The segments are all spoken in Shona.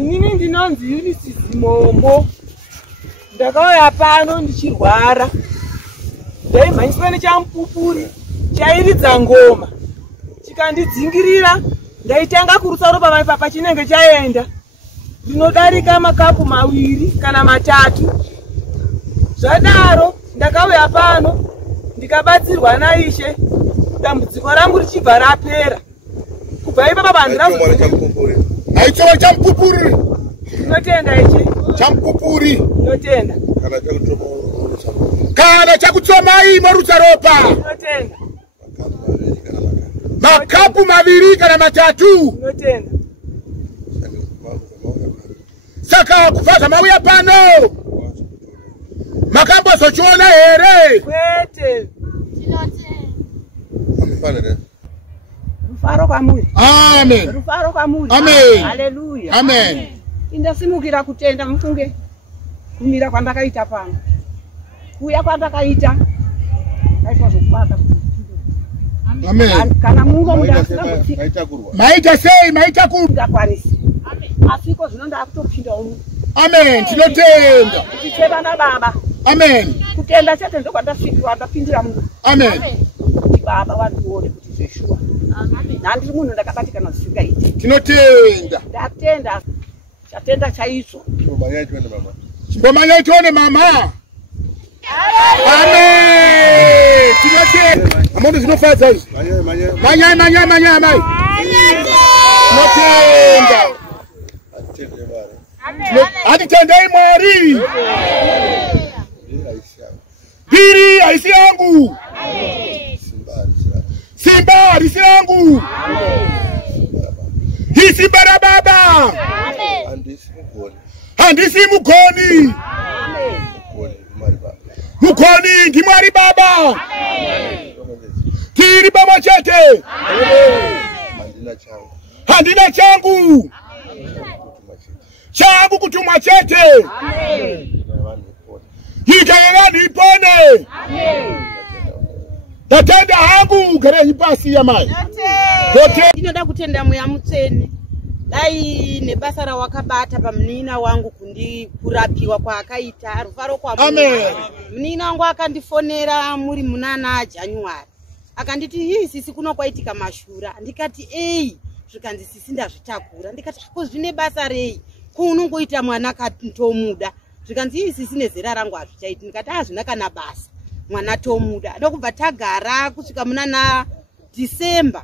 Inini ndinonzi Eunice Mombo. Ndakauya pano ndichirwara. Ndaimhanyiswa nechaMupupuri chairidza ngoma. Chikandidzingirira ndaitanga kurutsa ropa papa chinenge chaenda. Ndinodarika makapu 2 kana 3. Zvadaro ndakauya pano ndikabatsirwa naIshe. Dambudziko rangu richibva rapera. Kubva ipapa bandira. Aichova chaMupupuri. Ndinotenda Ishe. chaMupupuri. Ndinotenda. Kana chakutsomai marutsa ropa. Ndinotenda. Makapu 2 kana 3. Ndinotenda. Saka kufaza mauya pano. Makambo sochiona here. Kwete. Ndinotenda. Rufaro kwamuri. Amen. Rufaro kwamuri. Amen. Hallelujah. Amen. Indasimukira kutenda mufunge kumira kwandakaita pano. Kuya kwandakaita. Kaitwa zvokubata. Amen. Kana mungu mudasika maita sei maita kungakwanisi. Asiko zvinonda kutopinda umu. Amen. Tinotenda. Ticheva na baba. Amen. Kutenda chete ndokwandafikira ndapindira Mungu. Amen. Baba vantuone kuti zveshua. Amen. Nandiri munhu ndakabatikana zvisingaiti. Tinotenda. Ndatenda. Chatenda chaizvo. Chimbomanya tione mama. Amen. Tinotenda. Amondo zvinofadza izvi. Manya mai. Tinotenda. Atitendei Mwari. Piri haisi yangu. Simba harisi yangu. Isimba ra baba. Handisi mugoni. Mugoni ndimwari baba. Tiri baba chete. Handina changu. Changu kutumwa chete. Nyika yevanu ipone. Ndatenda hangu garehi pasi ya mai. Ndinoda kutenda Mweya Mutsvene. Dai nebasa rawakabata pamunina wangu kurapiwa kwaakaita. Rufaro kwamuri. Amen. Munina wangu akandifonera muri muna January. Akanditi sisi kuno kwaitika mashura. Ndikati zvikanzi sisi ndazvitakura. Ndikati ko zvine basa rei? Kunongoita mwana katomuda. Zvikanzi sisi nezera rangu azvichaiti. Ndikati hazvina kana basa. Mwana tomuda. Ndokubva tagara kusvika muna December.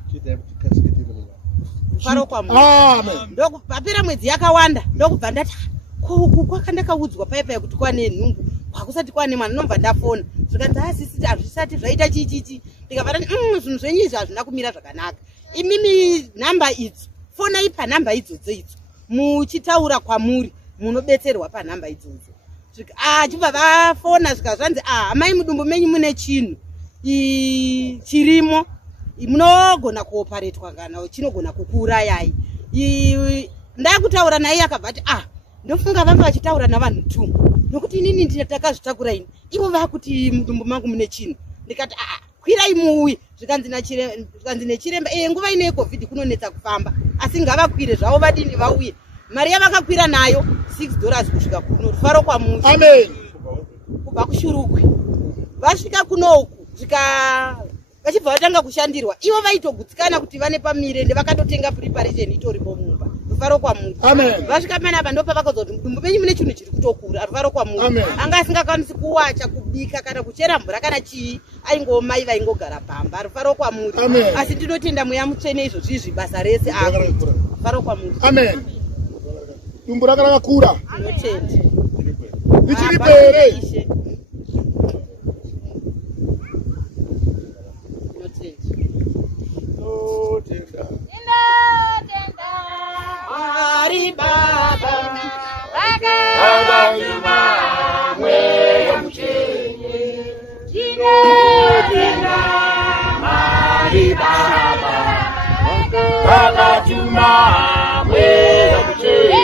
Rufaro kwamuri. Amen. Ndokupapera mwedzi yakawanda. Ndokubva ndati kwakandakaudzwa paipa kuti kwane nhumbu. Kwakusati kwane mwana ndobva ndafona. Zvikanzi sisi azvisati zvaita chichichi. Ndikabva zvinhu zvenyu izvi hazvina kumira zvakanaka. Imimi namba idzo. Fonai panhamba idzodzo idzo. Muchitaura kwamuri munobetserwa panhamba idzodzo. Chibva vafona zvikazvanzi amai mudumbu menyu mune chinhu chirimo munogona kuoparetwa kana chinogona kukuurayai. Ndakutaura naye akabva ati ndofunga vanga vachitaura navanhu 2 nokuti inini ndakazvitakura ini ivo vakuti mudumbu mangu mune chinhu. Ndikati kwirai muuye. Zvikanzi nechiremba nguva ine COVID kunonetsa kufamba asi ngavakwire zvavo vadini vauye. Mari yavakakwira nayo $6 kusvika kuno. Rufaro kwamuri. Amen. Kubva kuShurukwe vasvika kunoku vachibva vatanga kushandirwa ivo vaitogutsikana kuti vane pamirende vakatotenga preparation itoripo mumba. Rufaro kwamuri. Amen. Vasvika panapa ndopa vakazoti mudumbu menyu mune chinhu chiri kutokura. Rufaro kwamuri. Amen. Anga asingakwanisi kuwacha kubika kana kuchera mvura kana chii aingomai vaingogara pamba. Rufaro kwamuri. Amen. Asi ndinotenda Mweya Mutsvene izvozvi basa rese Rufaro kwamuri. Amen. Dumbu rakakura. Ndinotenda. Richiri pere. Mwari Baba Vakatuma Mweya Mutsvene. Tinotenda Mwari Baba vakatuma Mweya Mutsvene.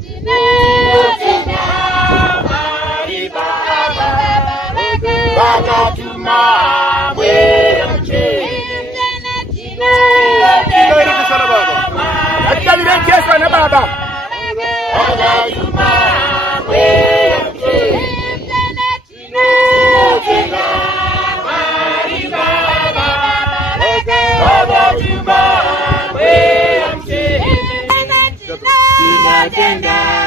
Tinotenda Mwari Baba vakatuma Mweya Mutsvene. Baba. Tenda